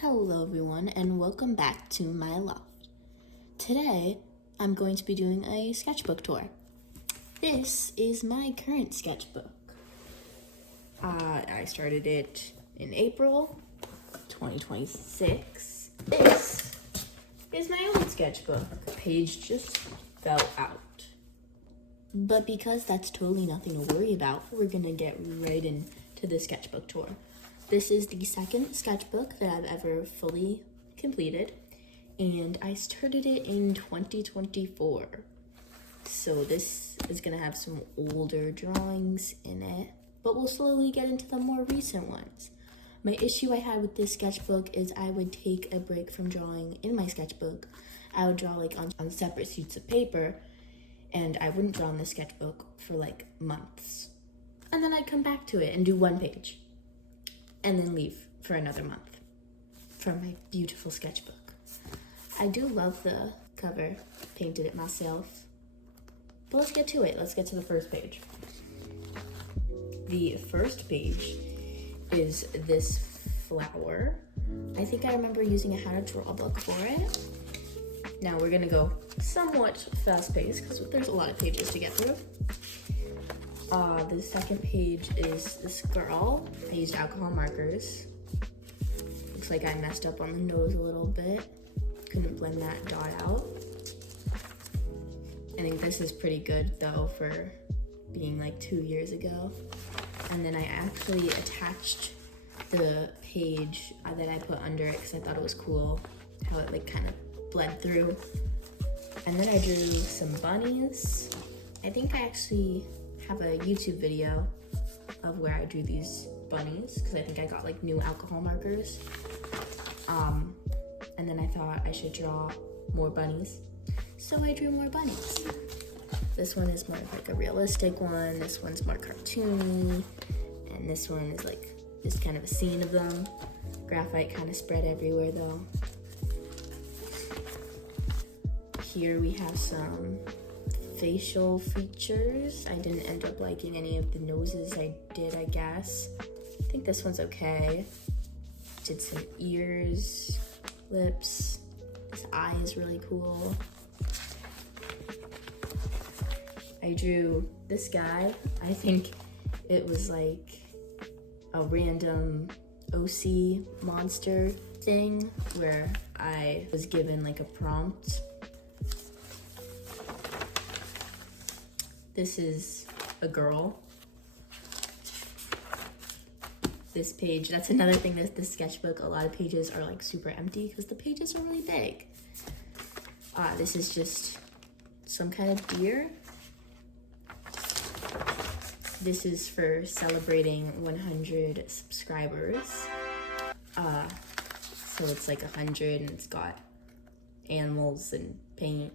Hello everyone and welcome back to my loft. Today I'm going to be doing a sketchbook tour. This is my current sketchbook. I started it in April 2026. This is my old sketchbook. The page just fell out. But because that's totally nothing to worry about, we're gonna get right into the sketchbook tour. This is the second sketchbook that I've ever fully completed, and I started it in 2024. So this is gonna have some older drawings in it, but we'll slowly get into the more recent ones. My issue I had with this sketchbook is I would take a break from drawing in my sketchbook. I would draw like on separate sheets of paper, and I wouldn't draw in the sketchbook for like months. And then I'd come back to it and do one page, and then leave for another month from my beautiful sketchbook. I do love the cover, painted it myself. But let's get to it. Let's get to the first page. The first page is this flower. I think I remember using a how to draw book for it. Now we're gonna go somewhat fast paced because there's a lot of pages to get through. The second page is this girl. I used alcohol markers. Looks like I messed up on the nose a little bit. Couldn't blend that dot out. I think this is pretty good though for being like 2 years ago. And then I actually attached the page that I put under it because I thought it was cool how it like kind of bled through. And then I drew some bunnies. I think I actually have a YouTube video of where I drew these bunnies because I think I got like new alcohol markers. And then I thought I should draw more bunnies. So I drew more bunnies. This one is more like a realistic one. This one's more cartoony. And this one is like just kind of a scene of them. Graphite kind of spread everywhere though. Here we have some facial features. I didn't end up liking any of the noses I did, I guess. I think this one's okay. Did some ears, lips. This eye is really cool. I drew this guy. I think it was like a random OC monster thing where I was given like a prompt. This is a girl. This page, that's another thing that this sketchbook, a lot of pages are like super empty because the pages are really big. This is just some kind of deer. This is for celebrating 100 subscribers. So it's like 100 and it's got animals and paint.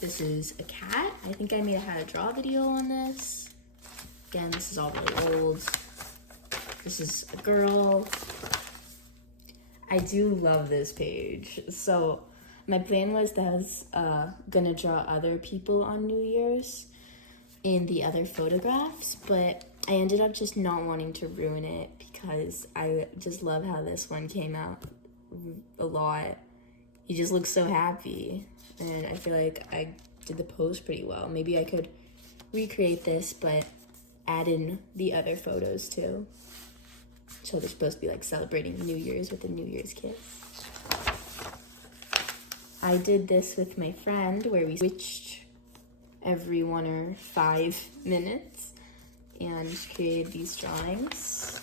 This is a cat. I think I made a how to draw video on this. Again, this is all really old. This is a girl. I do love this page. So my plan was that I was gonna draw other people on New Year's in the other photographs, but I ended up just not wanting to ruin it because I just love how this one came out a lot. He just looks so happy. And I feel like I did the pose pretty well. Maybe I could recreate this, but add in the other photos too. So they're supposed to be like celebrating New Year's with a New Year's kiss. I did this with my friend where we switched every 1 or 5 minutes and created these drawings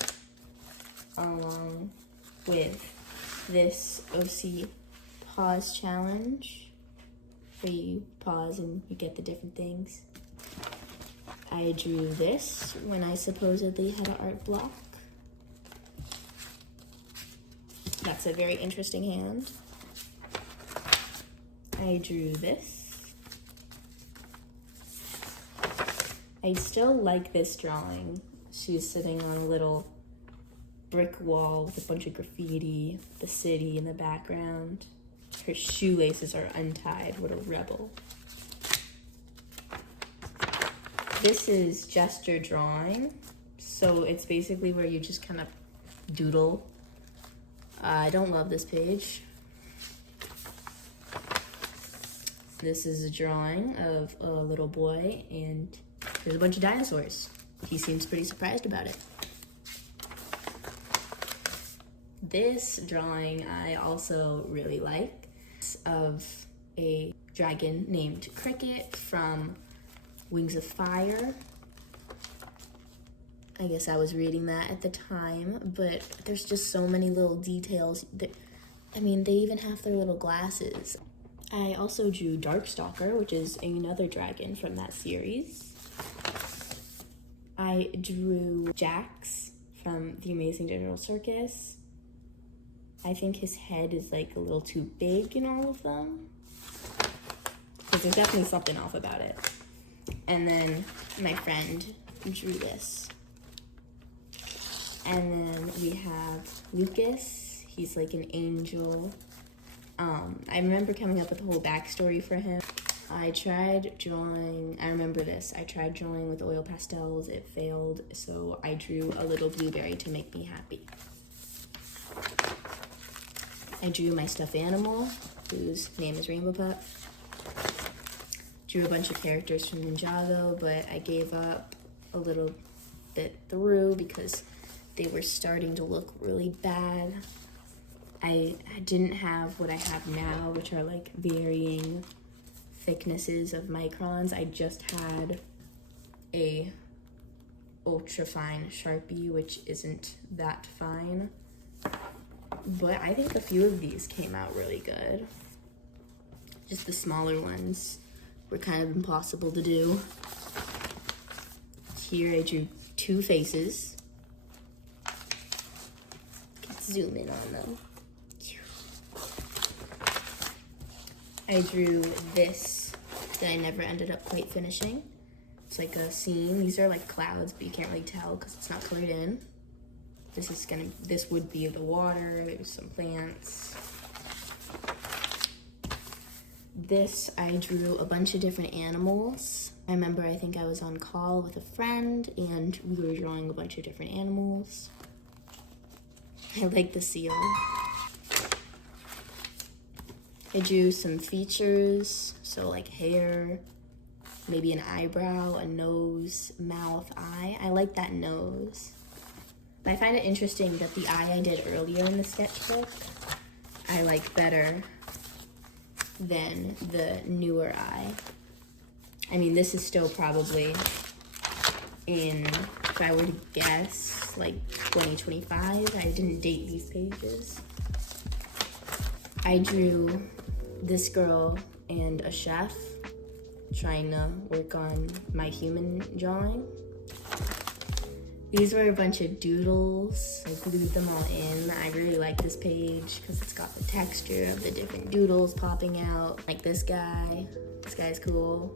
along with this OC pause challenge, where you pause and you get the different things. I drew this when I supposedly had an art block. That's a very interesting hand. I drew this. I still like this drawing. She's sitting on a little brick wall with a bunch of graffiti, the city in the background. Her shoelaces are untied. What a rebel. This is gesture drawing. So it's basically where you just kind of doodle. I don't love this page. This is a drawing of a little boy, and there's a bunch of dinosaurs. He seems pretty surprised about it. This drawing I also really like. It's of a dragon named Cricket from Wings of Fire. I guess I was reading that at the time, but there's just so many little details. I mean, they even have their little glasses. I also drew Darkstalker, which is another dragon from that series. I drew Jax from The Amazing General Circus. I think his head is like a little too big in all of them, because there's definitely something off about it. And then my friend drew this. And then we have Lucas. He's like an angel. I remember coming up with a whole backstory for him. I tried drawing with oil pastels. It failed, so I drew a little blueberry to make me happy. I drew my stuffed animal, whose name is Rainbow Pup. Drew a bunch of characters from Ninjago, but I gave up a little bit through because they were starting to look really bad. I didn't have what I have now, which are like varying thicknesses of microns. I just had a ultra fine Sharpie, which isn't that fine. But I think a few of these came out really good. Just the smaller ones were kind of impossible to do. Here I drew two faces. Let's zoom in on them. I drew this that I never ended up quite finishing. It's like a scene. These are like clouds, but you can't really tell because it's not colored in. This would be the water. There's some plants. This, I drew a bunch of different animals. I remember I think I was on call with a friend and we were drawing a bunch of different animals. I like the seal. I drew some features, so like hair, maybe an eyebrow, a nose, mouth, eye. I like that nose. I find it interesting that the eye I did earlier in the sketchbook, I like better than the newer eye. I mean, this is still probably in, if I were to guess, like 2025. I didn't date these pages. I drew this girl and a chef trying to work on my human drawing. These were a bunch of doodles. I glued them all in. I really like this page because it's got the texture of the different doodles popping out. Like this guy. This guy's cool.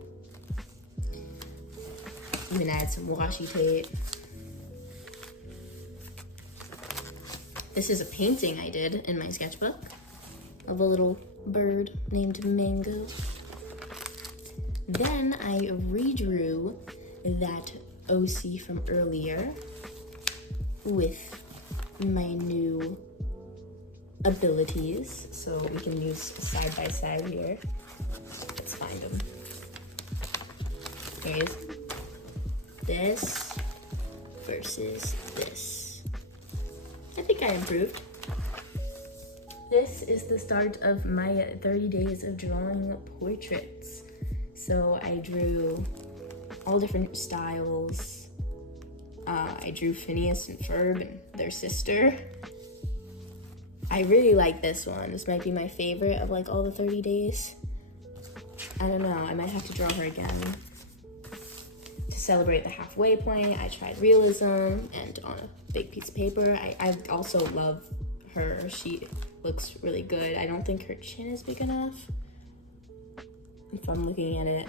Even add some washi tape. This is a painting I did in my sketchbook of a little bird named Mango. Then I redrew that OC from earlier with my new abilities, so we can use side by side here. Let's find them. Here's this versus this. I think I improved. This is the start of my 30 days of drawing portraits. So I drew all different styles. I drew Phineas and Ferb and their sister. I really like this one. This might be my favorite of like all the 30 days. I don't know, I might have to draw her again. To celebrate the halfway point, I tried realism and on a big piece of paper. I also love her. She looks really good. I don't think her chin is big enough if I'm looking at it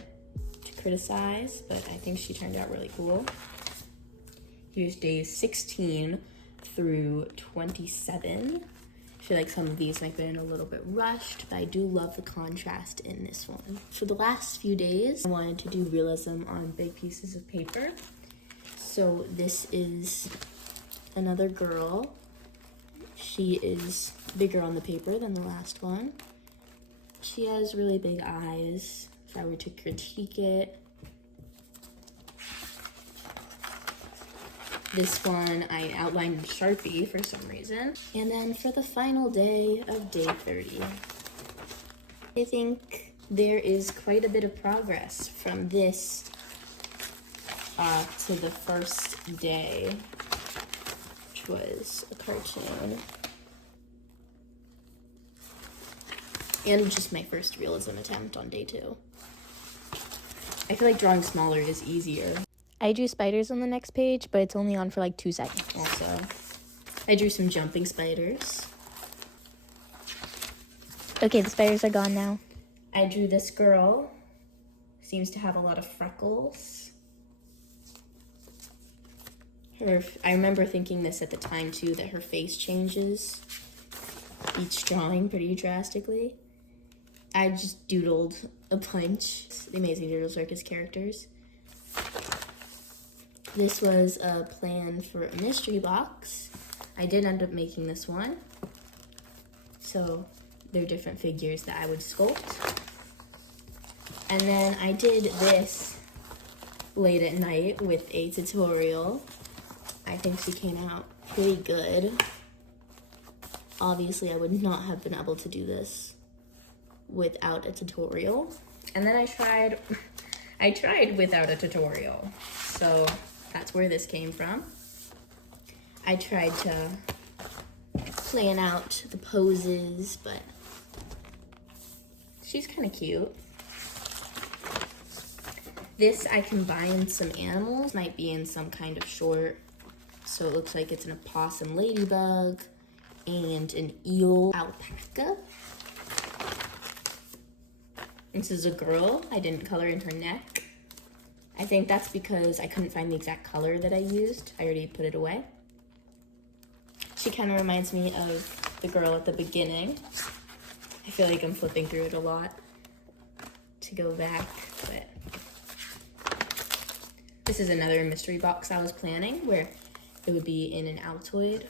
to criticize, but I think she turned out really cool. Here's days 16 through 27. I feel like some of these might have been a little bit rushed, but I do love the contrast in this one. For the last few days, I wanted to do realism on big pieces of paper. So this is another girl She is bigger on the paper than the last one. She has really big eyes, if I were to critique it. This one I outlined in Sharpie for some reason. And then for the final day of day 30, I think there is quite a bit of progress from this to the first day, which was a cartoon. And just my first realism attempt on day 2. I feel like drawing smaller is easier. I drew spiders on the next page, but it's only on for like 2 seconds. Also, I drew some jumping spiders. Okay, the spiders are gone now. I drew this girl. Seems to have a lot of freckles. I remember thinking this at the time too, that her face changes each drawing pretty drastically. I just doodled a bunch. The Amazing Doodle Circus characters. This was a plan for a mystery box. I did end up making this one. So they're different figures that I would sculpt. And then I did this late at night with a tutorial. I think she came out pretty good. Obviously, I would not have been able to do this without a tutorial. And then I tried without a tutorial. So that's where this came from. I tried to plan out the poses, but she's kind of cute. This, I combined some animals, might be in some kind of short. So it looks like it's an opossum ladybug and an eel alpaca. This is a girl. I didn't color in her neck. I think that's because I couldn't find the exact color that I used. I already put it away. She kind of reminds me of the girl at the beginning. I feel like I'm flipping through it a lot to go back, but this is another mystery box I was planning where it would be in an Altoid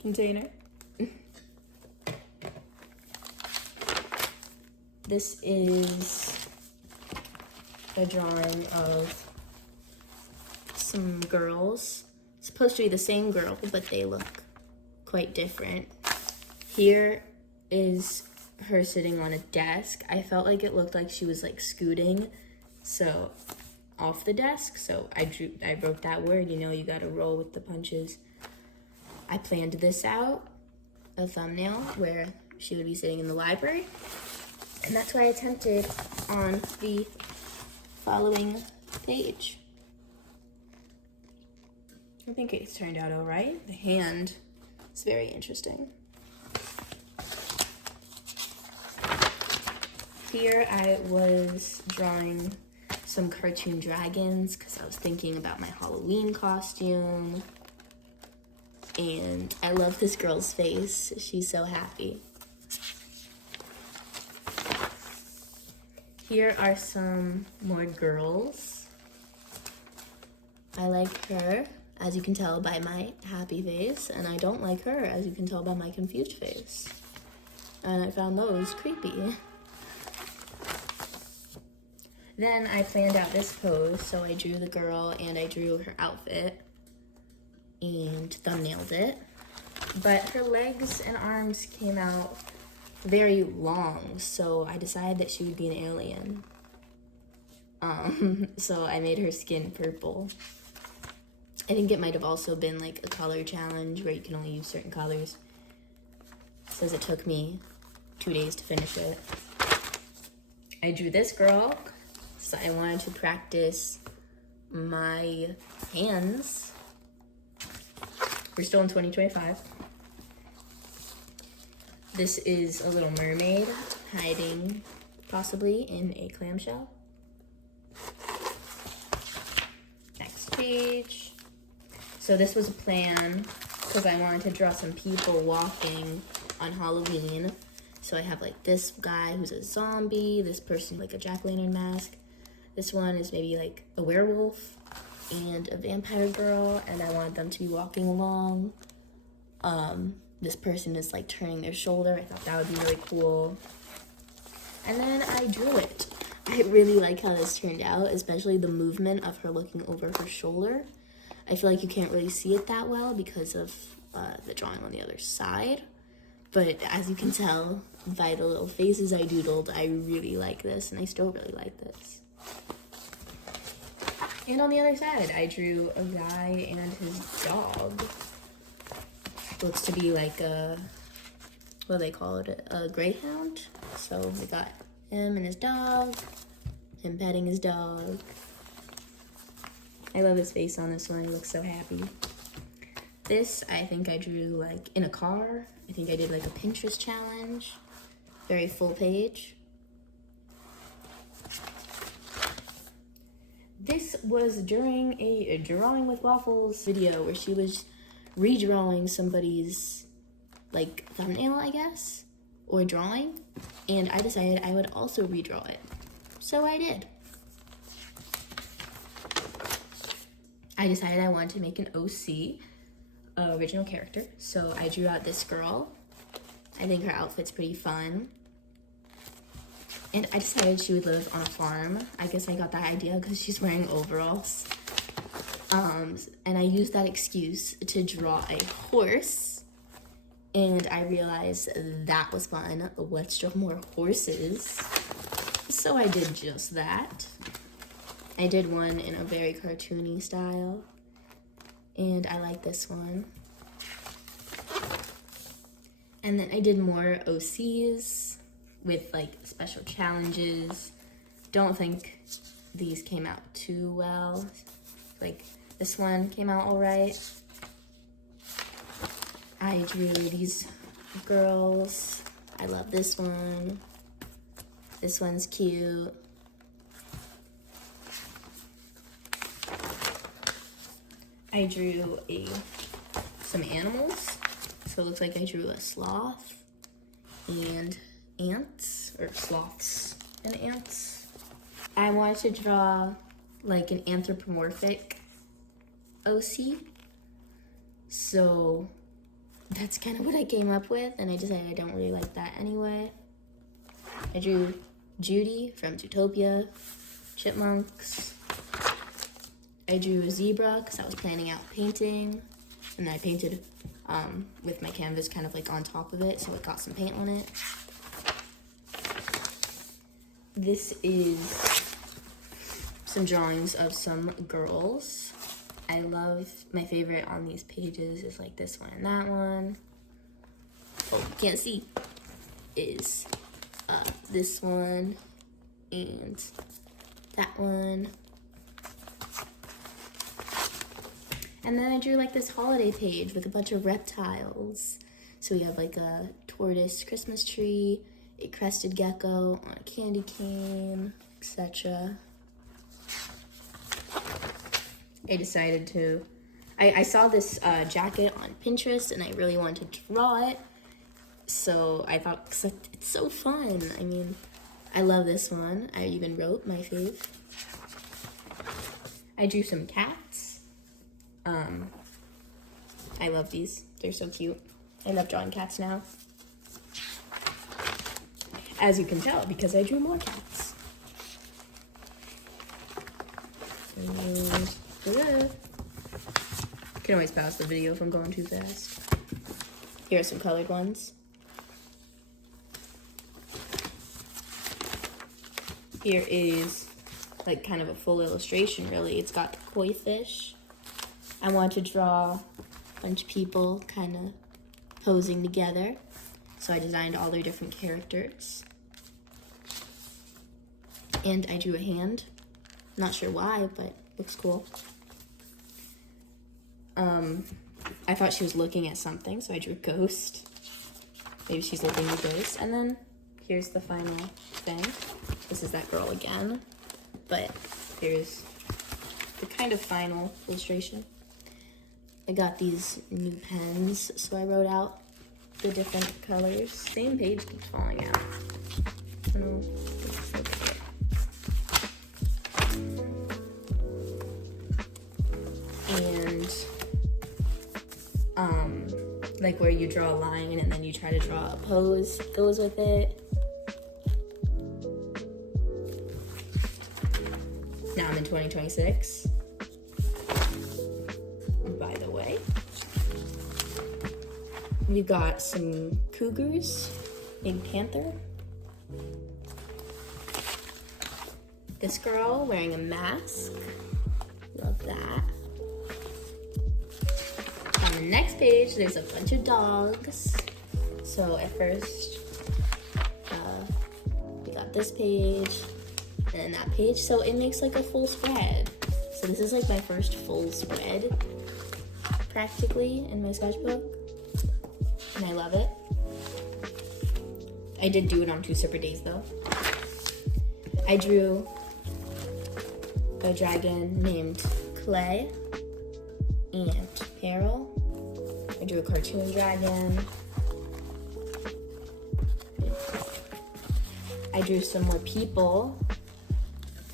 container. This is a drawing of some girls. It's supposed to be the same girl, but they look quite different. Here is her sitting on a desk. I felt like it looked like she was like scooting off the desk, so I wrote that word, you gotta roll with the punches. I planned this out, a thumbnail where she would be sitting in the library, and that's what I attempted on the following page. I think it's turned out all right. The hand is very interesting. Here I was drawing some cartoon dragons because I was thinking about my Halloween costume. And I love this girl's face. She's so happy. Here are some more girls. I like her, as you can tell by my happy face, and I don't like her, as you can tell by my confused face. And I found those creepy. Then I planned out this pose, so I drew the girl and I drew her outfit and thumbnailed it. But her legs and arms came out very long, so I decided that she would be an alien. So I made her skin purple. I think it might have also been like a color challenge where you can only use certain colors. It says it took me 2 days to finish it. I drew this girl. So I wanted to practice my hands. We're still in 2025. This is a little mermaid hiding possibly in a clamshell. Next page. So this was a plan because I wanted to draw some people walking on Halloween. So I have like this guy who's a zombie, this person like a jack-o'-lantern mask. This one is maybe like a werewolf and a vampire girl, and I wanted them to be walking along This person is like turning their shoulder. I thought that would be really cool. And then I drew it. I really like how this turned out, especially the movement of her looking over her shoulder. I feel like you can't really see it that well because of the drawing on the other side. But as you can tell by the little faces I doodled, I really like this, and I still really like this. And on the other side, I drew a guy and his dog. Looks to be like a, what do they call it, a greyhound. So we got him and his dog, him petting his dog. I love his face on this one, he looks so happy. This, I think I drew like in a car. I think I did like a Pinterest challenge. Very full page. This was during a Drawing with Waffles video where she was redrawing somebody's like thumbnail, I guess, or drawing, and I decided I would also redraw it. So I did. I decided I wanted to make an OC, original character, so I drew out this girl. I think her outfit's pretty fun. And I decided she would live on a farm. I guess I got that idea because she's wearing overalls. And I used that excuse to draw a horse. And I realized that was fun. Let's draw more horses. So I did just that. I did one in a very cartoony style. And I like this one. And then I did more OCs with like special challenges. Don't think these came out too well. Like this one came out all right. I drew these girls. I love this one. This one's cute. I drew some animals. So it looks like I drew a sloth and ants, or sloths and ants. I wanted to draw like an anthropomorphic OC. So that's kind of what I came up with, and I decided I don't really like that anyway. I drew Judy from Zootopia, chipmunks. I drew a zebra because I was planning out painting, and then I painted with my canvas kind of like on top of it, so it got some paint on it. This is some drawings of some girls. I love, my favorite on these pages is like this one and that one. Oh, you can't see, is this one and that one. And then I drew like this holiday page with a bunch of reptiles. So we have like a tortoise Christmas tree, a crested gecko on a candy cane, etc. I decided to, I saw this jacket on Pinterest and I really wanted to draw it. So I thought, 'cause it's so fun. I mean, I love this one. I even wrote my fave. I drew some cats. I love these. They're so cute. I love drawing cats now. As you can tell, because I drew more cats. And you can always pause the video if I'm going too fast. Here are some colored ones. Here is like kind of a full illustration, really. It's got the koi fish. I wanted to draw a bunch of people kind of posing together. So I designed all their different characters. And I drew a hand. Not sure why, but looks cool. I thought she was looking at something, so I drew a ghost. Maybe she's looking at a ghost. And then here's the final thing. This is that girl again. But here's the kind of final illustration. I got these new pens, so I wrote out the different colors. Same page keeps falling out. I don't know. And like where you draw a line and then you try to draw a pose that goes with it. Now I'm in 2026. By the way, we've got some cougars, Pink Panther. This girl wearing a mask. Love that. On the next page, there's a bunch of dogs. So at first, we got this page and then that page. So it makes like a full spread. So this is like my first full spread, practically, in my sketchbook. And I love it. I did do it on 2 separate days though. I drew a dragon named Clay and Peril. I drew a cartoon dragon. I drew some more people.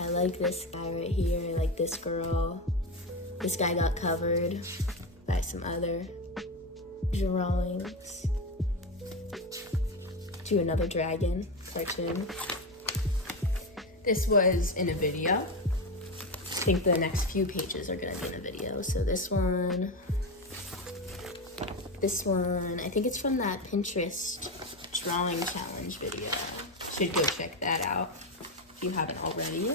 I like this guy right here. I like this girl. This guy got covered by some other drawings. Drew another dragon cartoon. This was in a video. I think the next few pages are gonna be in a video. So this one, I think it's from that Pinterest drawing challenge video. Should go check that out if you haven't already.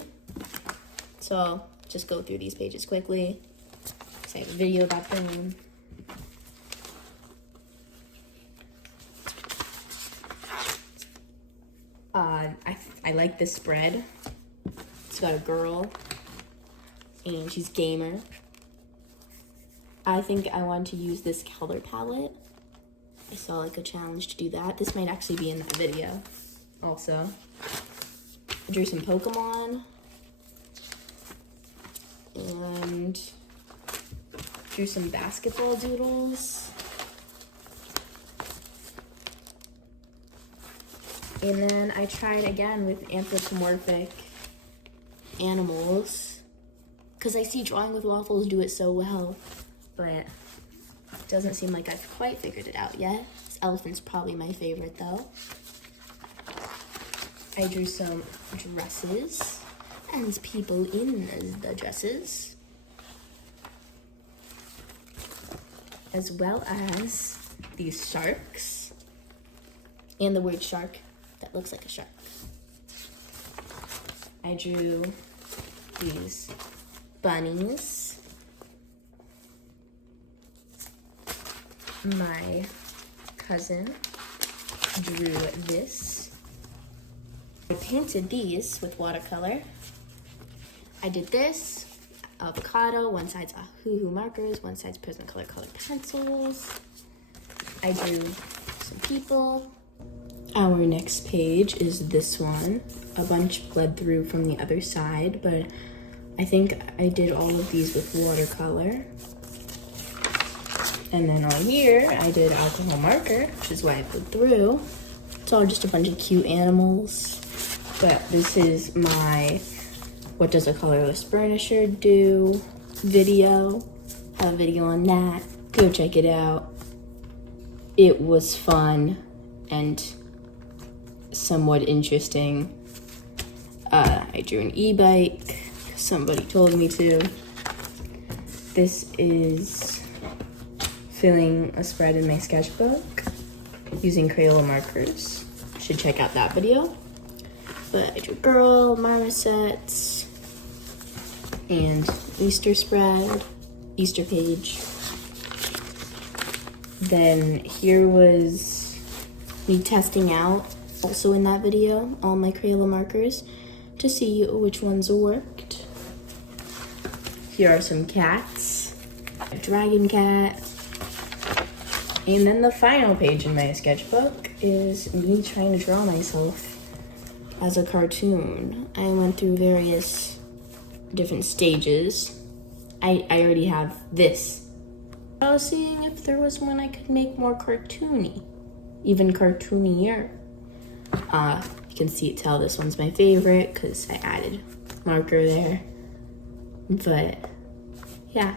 So I'll just go through these pages quickly, because I have a video about them. I like this spread. It's got a girl, and she's gamer. I think I want to use this color palette. I saw like a challenge to do that. This might actually be in that video also. I drew some Pokemon and drew some basketball doodles. And then I tried again with anthropomorphic animals, because I see Drawing with Waffles do it so well, but it doesn't seem like I've quite figured it out yet. This elephant's probably my favorite though. I drew some dresses and people in the dresses, as well as these sharks and the word shark that looks like a shark. I drew these bunnies. My cousin drew this. I painted these with watercolor. I did this, avocado, one side's hoo-hoo markers, one side's Prismacolor colored pencils. I drew some people. Our next page is this one. A bunch bled through from the other side, but I think I did all of these with watercolor. And then on here, I did alcohol marker, which is why I bled through. It's all just a bunch of cute animals. But this is my What Does a Colorless Burnisher Do video. I have a video on that. Go check it out. It was fun and somewhat interesting. I drew an e-bike. Somebody told me to. This is filling a spread in my sketchbook using Crayola markers. Should check out that video. But I drew girl, marmosets, and Easter spread, Easter page. Then here was me testing out, also in that video, all my Crayola markers to see which ones worked. Here are some cats, a dragon cat. And then the final page in my sketchbook is me trying to draw myself as a cartoon. I went through various different stages. I already have this. I was seeing if there was one I could make more cartoony, even cartoonier. You can tell this one's my favorite because I added marker there. But yeah,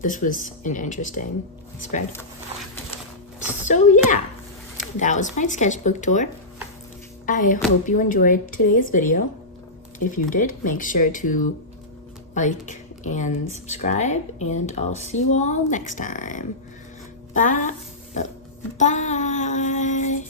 this was an interesting spread. So yeah, that was my sketchbook tour. I hope you enjoyed today's video. If you did, make sure to like and subscribe, and I'll see you all next time. Bye. Bye.